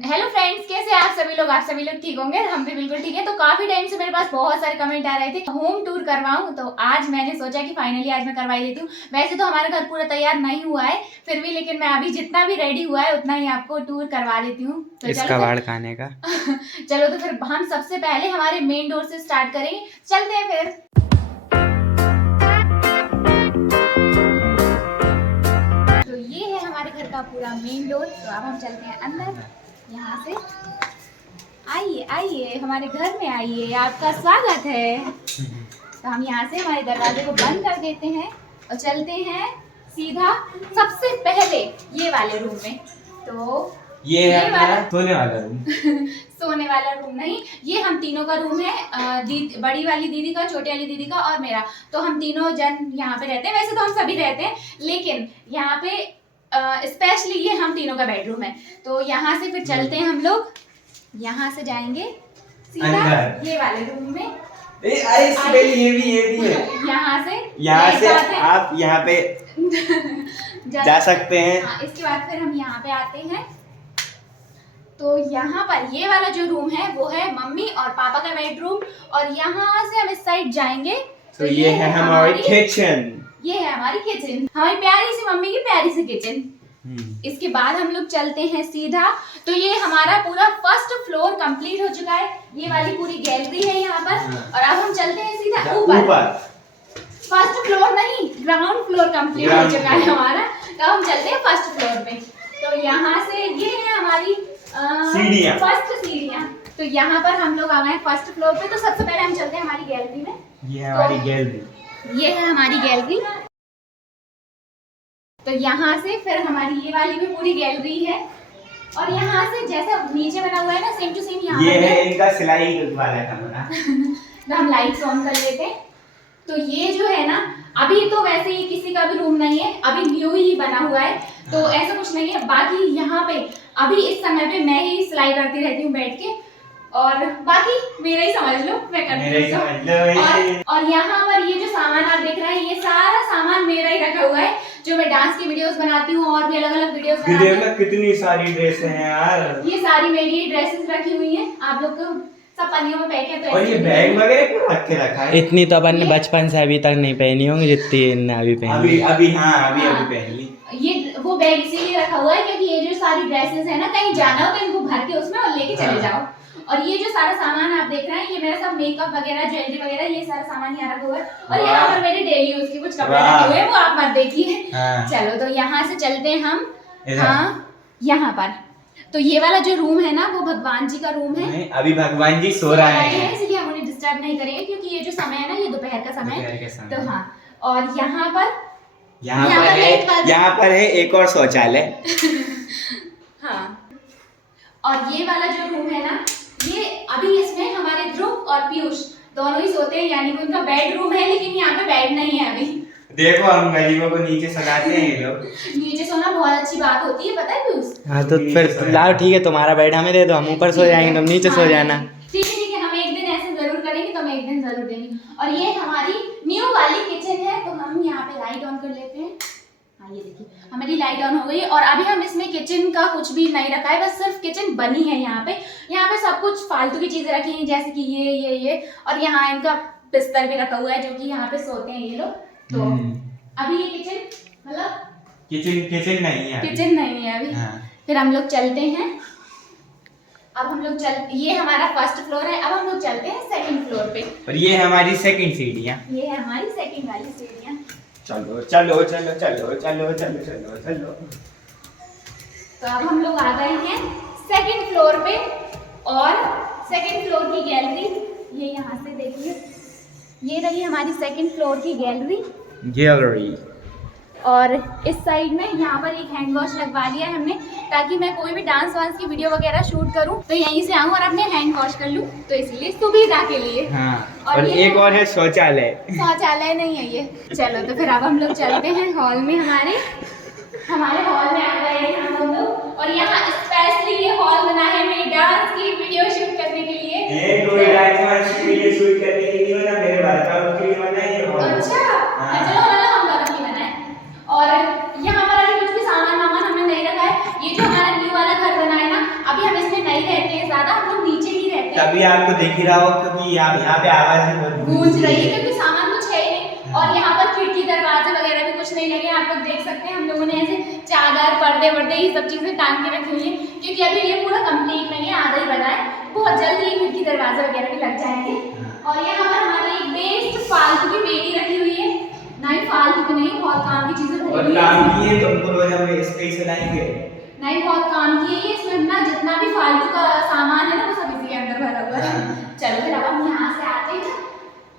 Hello friends, कैसे आप सभी लोग? आप सभी लोग ठीक होंगे। हम भी बिल्कुल ठीक है। तो काफी टाइम से मेरे पास बहुत सारे कमेंट आ रहे थे होम टूर करवाऊं, तो आज मैंने सोचा कि फाइनली आज मैं करवाई देती हूँ। वैसे तो हमारा घर पूरा तैयार नहीं हुआ है, फिर भी लेकिन मैं अभी जितना भी रेडी हुआ है उतना ही आपको टूर करवा देती हूँ। तो इसका वाड़ खाने का चलो तो फिर हम सबसे पहले हमारे मेन डोर से स्टार्ट करेंगे। चलते हैं फिर। तो ये है हमारे घर का पूरा मेन डोर। तो अब हम चलते हैं अंदर। यहाँ से आइए आइए, हमारे घर में आइए, आपका स्वागत है। तो हम यहाँ से हमारे दरवाजे को बंद कर देते हैं और चलते हैं सीधा सबसे पहले ये वाले रूम में। तो ये है वाला सोने वाला रूम। सोने वाला रूम नहीं, ये हम तीनों का रूम है। बड़ी वाली दीदी का, छोटी वाली दीदी का और मेरा। तो हम तीनों जन यहाँ पे रहते हैं। वैसे तो हम सभी रहते हैं, लेकिन यहाँ पे स्पेशली ये हम तीनों का बेडरूम है। तो यहाँ से फिर चलते हैं हम लोग। यहाँ से जाएंगे सीधा ये वाले रूम में। ये भी है। यहाँ से आप यहाँ पे जा सकते हैं। हाँ, इसके बाद फिर हम यहाँ पे आते हैं। तो यहाँ पर ये वाला जो रूम है वो है मम्मी और पापा का बेडरूम, और यहाँ से हम इस साइड जाएंगे तो ये है हमारी किचन। ये है हमारी किचन, हमारी प्यारी सी मम्मी की प्यारी सी किचन। इसके बाद हम लोग चलते हैं सीधा। तो ये हमारा पूरा फर्स्ट फ्लोर कंप्लीट हो चुका है। ये वाली पूरी गैलरी है यहाँ पर। और अब हम चलते हैं सीधा ऊपर। फर्स्ट फ्लोर नहीं, ग्राउंड फ्लोर कंप्लीट हो चुका है हमारा। तो हम चलते हैं फर्स्ट फ्लोर पे। तो यहाँ से ये है हमारी सीढ़ियाँ, फर्स्ट सीढ़ियाँ। तो यहाँ पर हम लोग आ गए फर्स्ट फ्लोर पे। तो सबसे पहले हम चलते हैं हमारी गैलरी में। ये है हमारी गैलरी। ये है हमारी गैलरी। तो यहाँ से फिर हमारी ये वाली भी पूरी गैलरी है। और यहाँ से जैसा नीचे बना हुआ है ना, सेम टू सेम यहाँ ये है इनका सिलाई वाला कमरा। तो हम लाइट्स ऑन कर लेते हैं। तो ये जो है ना, अभी तो वैसे ही किसी का भी रूम नहीं है, अभी न्यू ही बना हुआ है, तो ऐसा कुछ नहीं है। बाकी यहाँ पे अभी इस समय पे मैं ही सिलाई करती रहती हूँ बैठ के, और बाकी मेरा ही समझ लो, मैं करती हूँ। और यहाँ पर ये जो सामान आप देख रहे हैं, ये सारा सामान मेरा ही रखा हुआ है, जो मैं डांस की वीडियोस बनाती हूँ और भी अलग अलग वीडियोस बनाती हूँ। कितनी सारी ड्रेसें हैं यार। ये सारी मेरी ड्रेसेस रखी हुई हैं। आप लोग को सब पन्नियों में पैक है। तो और ये बैग वगैरह क्यों रख के रखा है? इतनी तो अपन ने बचपन से अभी तक नहीं पहनी होंगी जितनी इनने अभी पहनी। अभी पहन ली। ये वो बैग इसीलिए रखा हुआ है क्योंकि ये जो सारी ड्रेसेस है ना, कहीं जाना हो तो इनको भर के उसमें और लेके चले जाओ। और ये जो सारा सामान आप देख रहे हैं, ये मेरा सब मेकअप वगैरह, ज्वेलरी वगैरह, ये सारा सामान यहाँ रखा हुआ है। और यहाँ पर मेरे डेली यूज के कुछ कपड़े रखे हुए हैं, वो आप मत देखिए। चलो तो यहाँ से चलते हैं हम। हाँ, यहाँ पर तो ये वाला जो रूम है ना, वो भगवान जी का रूम है। अभी भगवान जी सो रहे हैं, इसलिए हम उन्हें डिस्टर्ब नहीं करेंगे, क्योंकि ये जो समय है ना, ये दोपहर का समय है। तो हाँ, और यहाँ पर है एक और शौचालय। हाँ, और ये वाला जो रूम है ना, ये अभी इसमें हमारे ध्रुव और पीयूष दोनों ही सोते हैं, यानी कि उनका बेडरूम है, लेकिन यहाँ पे बेड नहीं है अभी। देखो, हम गरीबों को नीचे सजाते हैं ये लोग। नीचे सोना बहुत अच्छी बात होती है, पता है पीयूष? हाँ, तो फिर लाओ, ठीक है, तुम्हारा बेड हमें दे दो, हम ऊपर सो जाएंगे, तुम नीचे सो जाना। ठीक है, हम एक दिन ऐसे जरूर करेंगे, तो हम एक दिन जरूर देंगे। और ये हमारी न्यू वाली किचन है। तो हम यहाँ पे लाइट ऑन कर लेते हैं। हाँ, ये देखिए हमारी लाइट ऑन हो गई। और अभी हम इसमें किचन का कुछ भी नहीं रखा है, बस सिर्फ किचन बनी है। यहाँ पे सब कुछ फालतू की चीजें रखी हैं, जैसे कि ये और यहाँ इनका बिस्तर भी रखा हुआ है, जो कि यहाँ पे सोते हैं ये लोग। तो अभी ये किचन मतलब किचन नहीं है अभी। फिर हम लोग चलते हैं। अब हम लोग ये हमारा फर्स्ट फ्लोर है। अब हम लोग चलते हैं सेकंड फ्लोर पे। और ये हमारी सेकंड सीढ़ियाँ। ये है हमारी सेकंड वाली सीढ़ियाँ। चलो। तो अब हम लोग आ गए हैं सेकंड फ्लोर पे, और सेकंड फ्लोर की गैलरी ये यहाँ से देखिए, ये रही हमारी सेकंड फ्लोर की गैलरी। और इस साइड में यहाँ पर एक हैंड वॉश लगवा लिया है हमने, ताकि मैं कोई भी डांस वांस की वीडियो वगैरह शूट करूँ तो यहीं से आऊँ और अपने हैंड वॉश कर लूँ, तो इसलिए सुविधा के लिए। हाँ, और एक और है शौचालय नहीं है ये। चलो तो फिर अब हम लोग चलते हैं हॉल में। हमारे हॉल में आ गए हैं हम लोग, और यहाँ स्पेशली ये हॉल बना है मेरी डांस की वीडियो शूट करने के लिए। अच्छा, चलो हम दोनों की बनाए। और यहाँ पर अभी कुछ भी सामान हमने नहीं रखा है। ये जो हमारा न्यू वाला घर बना है ना, अभी हम इसमें नहीं रहते हैं ज्यादा, हम लोग नीचे ही रहते हैं। तभी आपको देख ही रहा हो क्योंकि यहाँ पे आवाज ही बहुत गूंज रही है क्योंकि सामान कुछ है ही नहीं। और यहाँ पर खिड़की दरवाजे वगैरह भी कुछ नहीं लगे, आप लोग देख सकते हैं। हम लोगों ने ऐसे चादर पर्दे वर्दे ये सब चीजें टांग के रखी हुई है क्योंकि अभी ये पूरा कंप्लीट नहीं है, आधा ही बना है। बहुत जल्दी ये खिड़की दरवाजे वगैरह भी लग जाएंगे। और यहाँ पर हमारी एक बेस्ट फालतू की पेटी रखी हुई है, नहीं फालतू की नहीं, बहुत काम की चीजें भरी और हुई काम है। की है, तुमको रोज हम इस पे ही चलाएंगे। नहीं बहुत काम की है ये, इसमें ना जितना भी फालतू का सामान है ना वो सब इसी के अंदर भरा हुआ है। चलो फिर अब हम यहाँ से आते हैं।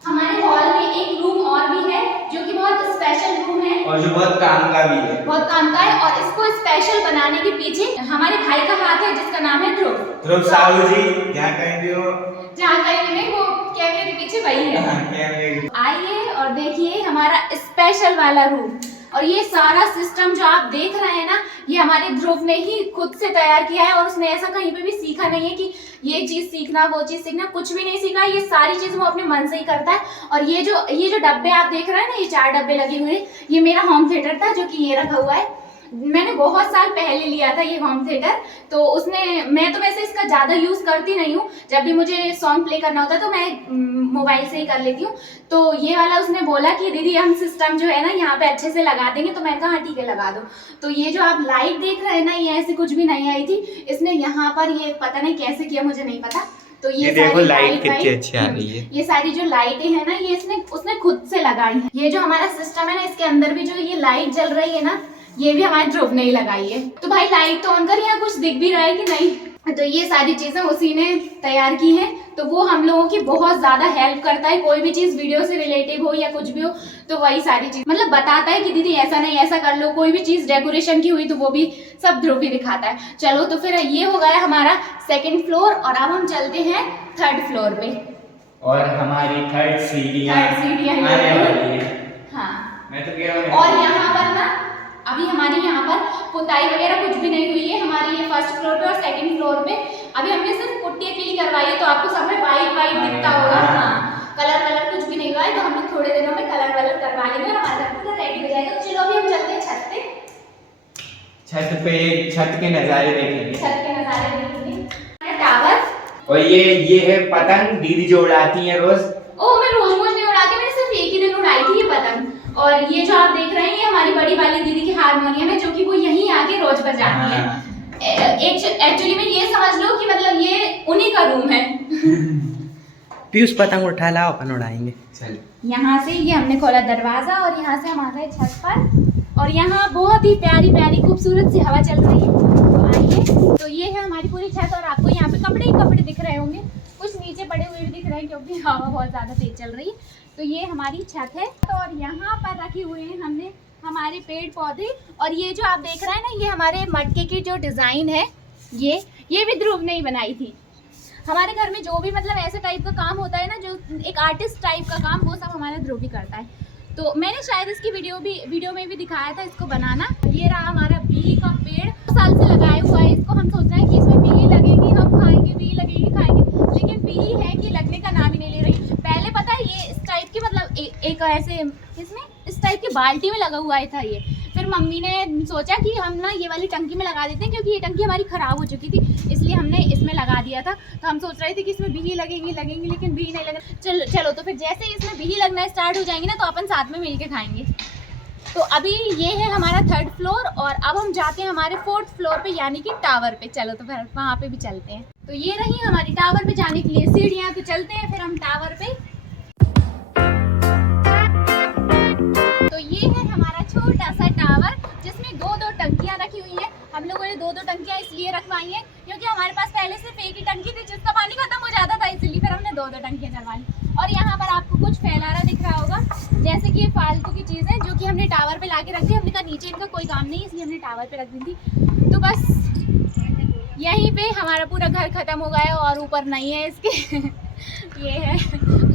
हमारे हॉल में एक रूम और भी है जो कि बहुत स्पेशल रूम है और जो बहुत काम का भी है, बहुत काम का है। और इसको स्पेशल बनाने के पीछे हमारे भाई का हाथ है जिसका नाम है ध्रुव। ध्रुव साहू जी, जहाँ कहीं भी हो, जहाँ कहीं भी नहीं, वो कैमरे के पीछे वही है। कैमरे। आइए और देखिए हमारा स्पेशल वाला रूम। और ये सारा सिस्टम जो आप देख रहे हैं ना, ये हमारे ध्रुव ने ही खुद से तैयार किया है। और उसने ऐसा कहीं पे भी सीखा नहीं है कि ये चीज सीखना वो चीज सीखना, कुछ भी नहीं सीखा। ये सारी चीज वो अपने मन से ही करता है। और ये जो डब्बे आप देख रहे हैं ना, ये 4 डब्बे लगे हुए हैं, ये मेरा होम थिएटर था जो कि ये रखा हुआ है। मैंने बहुत साल पहले लिया था ये होम थिएटर। तो उसने, मैं तो वैसे इसका ज़्यादा यूज़ करती नहीं हूँ, जब भी मुझे सॉन्ग प्ले करना होता है तो मैं मोबाइल से ही कर लेती हूँ। तो ये वाला उसने बोला कि दीदी हम सिस्टम जो है ना यहाँ पे अच्छे से लगा देंगे, तो मैंने कहा हाँ ठीक है लगा दो। तो ये जो आप लाइट देख रहे हैं ना, ये ऐसे कुछ भी नहीं आई थी, इसने यहाँ पर ये पता नहीं कैसे किया, मुझे नहीं पता। तो ये देखो सारी लाइट कितनी अच्छी आ गई है। ये सारी जो लाइटें हैं ना, ये उसने खुद से लगाई है। ये जो हमारा सिस्टम है ना, इसके अंदर भी जो ये लाइट जल रही है ना, ये भी हमारे ध्रुव ने ही लगाई है। तो भाई लाइट तो ऑन कर, यहाँ कुछ दिख भी रहा है कि नहीं? तो ये सारी चीजें उसी ने तैयार की हैं। तो वो हम लोगों की बहुत ज्यादा हेल्प करता है, कोई भी चीज वीडियो से रिलेटिव हो या कुछ भी हो तो वही सारी चीज मतलब बताता है कि दीदी ऐसा नहीं ऐसा कर लो। कोई भी चीज डेकोरेशन की हुई तो वो भी सब ध्रुव भी दिखाता है। चलो तो फिर ये हो गया हमारा 2nd फ्लोर। और अब हम चलते हैं 3rd फ्लोर पे। और हमारी 3rd सीढ़ियाँ आने वाली है। हाँ, मैं तो कह रहा हूँ। और यहाँ पर ना अभी हमारे यहाँ पर पुताई वगैरह कुछ भी नहीं हुई है हमारे ये 1st फ्लोर पे और 2nd फ्लोर पे। अभी हमने सिर्फ पुट्टी अकेली करवाई है, तो आपको सब में वाइट दिखता होगा। हाँ, कलर कुछ भी नहीं हुआ है, तो हम लोग थोड़े दिनों में कलर करवा लेंगे और हमारा घर पूरा रेडी हो जाएगा। तो चलो अभी हम चलते हैं छत पे, छत के नज़ारे देखेंगे। टावर। और ये है पतंग, दीदी जो उड़ाती है रोज। ओ मैं रोज नहीं उड़ाती, मैंने सिर्फ एक ही दिन उड़ाई थी ये पतंग। और ये जो आप देख रहे हैं ये हमारी बड़ी वाली दीदी की हारमोनियम है, जो कि वो यहीं आके रोज बजाती है। एक्चुअली में ये समझ लो कि मतलब ये उन्हीं का रूम है। पीयूष पतंग उठा लाओ, अपन उड़ाएंगे। चल यहाँ से ये हमने खोला दरवाजा और यहाँ से हम आ गए छत पर। और यहाँ बहुत ही प्यारी खूबसूरत सी हवा चल रही है। तो आइए, तो ये है हमारी पूरी छत। और आपको यहाँ पे कपड़े ही कपड़े दिख रहे होंगे, कुछ नीचे पड़े हुए भी दिख रहे हैं क्योंकि हवा बहुत ज़्यादा तेज चल रही है। तो ये हमारी छत है। तो और यहाँ पर रखे हुए हैं हमने हमारे पेड़ पौधे। और ये जो आप देख रहे हैं ना, ये हमारे मटके की जो डिज़ाइन है ये भी ध्रुव ने ही बनाई थी। हमारे घर में जो भी मतलब ऐसे टाइप का काम होता है ना, जो एक आर्टिस्ट टाइप का काम, वो सब हमारा ध्रुव ही करता है। तो मैंने शायद इसकी वीडियो में भी दिखाया था इसको बनाना। ये रहा हमारा बिही का पेड़, 2 साल से लगाया हुआ है इसको। हम सोच रहे हैं कि इसमें बिही लगेगी, हम खाएंगे, बिही लगेगी खाएंगे, लेकिन बिही है कि लगने का नाम ही नहीं ले रही। पहले पता है ये इस टाइप की मतलब एक ऐसे इसमें इस टाइप की बाल्टी में लगा हुआ था ये। फिर मम्मी ने सोचा कि हम ना ये वाली टंकी में लगा देते हैं, क्योंकि ये टंकी हमारी ख़राब हो चुकी थी, इसलिए हमने इसमें लगा दिया था। तो हम सोच रहे थे कि इसमें बिही लगेंगी लेकिन बिही नहीं लगा। चलो तो फिर जैसे ही इसमें बिही लगना स्टार्ट हो जाएंगी ना, तो अपन साथ में मिल के खाएंगे। तो अभी ये है हमारा 3rd फ्लोर। और अब हम जाते हैं हमारे 4th फ्लोर पे, यानी कि टावर पे। चलो तो फिर वहाँ पे भी चलते हैं। तो ये रही हमारी टावर पे जाने के लिए सीढ़ियाँ। तो चलते हैं फिर हम टावर पे। तो ये है हमारा छोटा सा टावर, जिसमें 2 टंकियाँ रखी हुई हैं। हम लोगों ने 2 टंकियाँ इसलिए रखवाई हैं क्योंकि हमारे पास पहले सिर्फ एक ही टंकी थी जिसका पानी खत्म हो जाता था, इसलिए फिर हमने 2 टंकियाँ चलवाई। और यहाँ पर आपको कुछ फैलाना दिख रहा होगा, जैसे कि ये फालतू की चीज़ है जो कि हमने टावर पे लाके रख दी। हमने कहा नीचे इनका कोई काम नहीं, इसलिए हमने टावर पे रख दी थी। तो बस यहीं पे हमारा पूरा घर खत्म हो गया है और ऊपर नहीं है इसके। ये है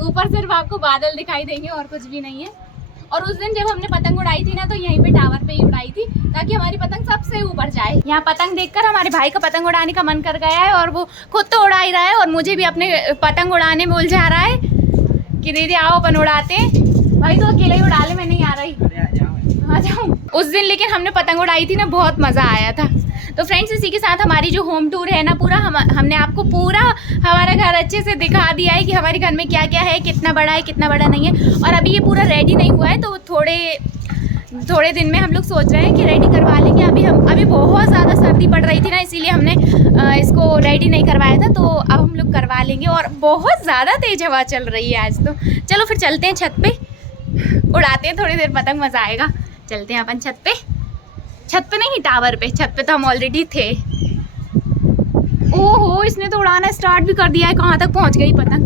ऊपर, सिर्फ आपको बादल दिखाई देंगे और कुछ भी नहीं है। और उस दिन जब हमने पतंग उड़ाई थी ना, तो यहीं पे टावर पे ही उड़ाई थी, ताकि हमारी पतंग सबसे ऊपर जाए। यहाँ पतंग देखकर हमारे भाई का पतंग उड़ाने का मन कर गया है, और वो खुद तो उड़ा ही रहा है और मुझे भी अपने पतंग उड़ाने में उलझा रहा है कि दीदी आओ अपन उड़ाते हैं। भाई तो अकेले ही उड़ा ले, मैं नहीं आ रही। आ जाऊँ? उस दिन लेकिन हमने पतंग उड़ाई थी ना, बहुत मज़ा आया था। तो फ्रेंड्स इसी के साथ हमारी जो होम टूर है ना पूरा हमने आपको पूरा हमारा घर अच्छे से दिखा दिया है कि हमारे घर में क्या क्या है, कितना बड़ा है कितना बड़ा नहीं है। और अभी ये पूरा रेडी नहीं हुआ है, तो थोड़े दिन में हम लोग सोच रहे हैं कि रेडी करवा लेंगे। अभी बहुत ज़्यादा सर्दी पड़ रही थी ना, इसीलिए हमने इसको रेडी नहीं करवाया था, तो अब हम लोग करवा लेंगे। और बहुत ज़्यादा तेज़ हवा चल रही है आज तो। चलो फिर चलते हैं छत पे, उड़ाते हैं थोड़ी देर पतंग, मज़ा आएगा। चलते हैं अपन छत पे नहीं, टावर पे। छत पे तो हम ऑलरेडी थे। ओहो, इसने तो उड़ाना स्टार्ट भी कर दिया है। कहाँ तक पहुँच गई पतंग?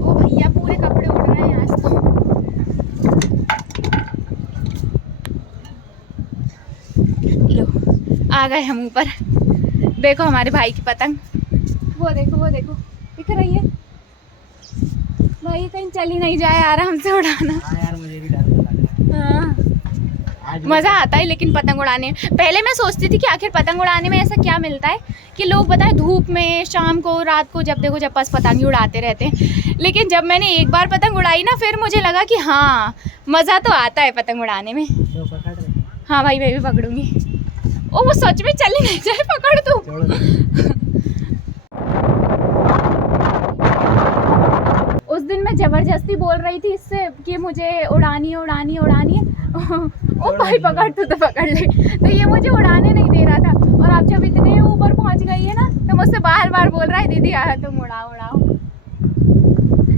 ओ भैया, पूरे कपड़े उड़ रहे हैं आज तो। लो, आ गए हम ऊपर। देखो हमारे भाई की पतंग, वो देखो दिख रही है भाई। कहीं चली नहीं जाए आराम से उड़ाना। हाँ यार, मुझे भी डर लग रहा है। हाँ, मज़ा आता है लेकिन पतंग उड़ाने में। पहले मैं सोचती थी कि आखिर पतंग उड़ाने में ऐसा क्या मिलता है कि लोग बताएं धूप में, शाम को, रात को, जब देखो जब बस पतंग ही उड़ाते रहते हैं। लेकिन जब मैंने एक बार पतंग उड़ाई ना, फिर मुझे लगा कि हाँ, मज़ा तो आता है पतंग उड़ाने में। तो पकड़ रहे हैं। हाँ भाई, मैं भी पकड़ूंगी। ओ, वो सच में चली नहीं जाए, पकड़ तू। छोड़ दो। उस दिन मैं जबरदस्ती बोल रही थी इससे कि मुझे उड़ानी है। ओ भाई, पकड़ तू तो पकड़ ले। तो ये मुझे उड़ाने नहीं दे रहा था, और अब जब इतने ऊपर पहुंच गई है ना, तो मुझसे बार बोल रहा है दीदी तुम उड़ाओ।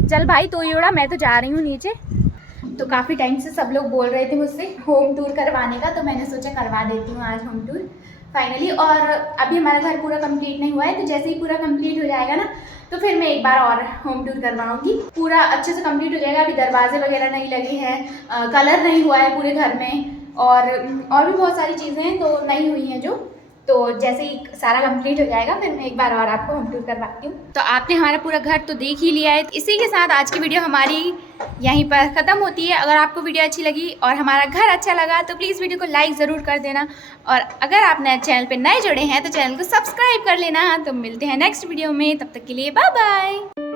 चल भाई, तू ही उड़ा, मैं तो जा रही हूँ नीचे। तो काफ़ी टाइम से सब लोग बोल रहे थे मुझसे होम टूर करवाने का, तो मैंने सोचा करवा देती हूँ आज होम टूर फाइनली। और अभी हमारा घर पूरा कंप्लीट नहीं हुआ है, तो जैसे ही पूरा कंप्लीट हो जाएगा ना, तो फिर मैं एक बार और होम टूर करवाऊंगी। पूरा अच्छे से कंप्लीट हो जाएगा। अभी दरवाजे वगैरह नहीं लगे हैं, कलर नहीं हुआ है पूरे घर में, और भी बहुत सारी चीज़ें हैं तो नहीं हुई हैं जो। तो जैसे ही सारा कंप्लीट हो जाएगा, फिर मैं एक बार और आपको होम टूर करवाती हूँ। तो आपने हमारा पूरा घर तो देख ही लिया है। इसी के साथ आज की वीडियो हमारी यहीं पर ख़त्म होती है। अगर आपको वीडियो अच्छी लगी और हमारा घर अच्छा लगा, तो प्लीज़ वीडियो को लाइक ज़रूर कर देना। और अगर आप नए चैनल पर नए जुड़े हैं, तो चैनल को सब्सक्राइब कर लेना। तो मिलते हैं नेक्स्ट वीडियो में, तब तक के लिए बाय बाय।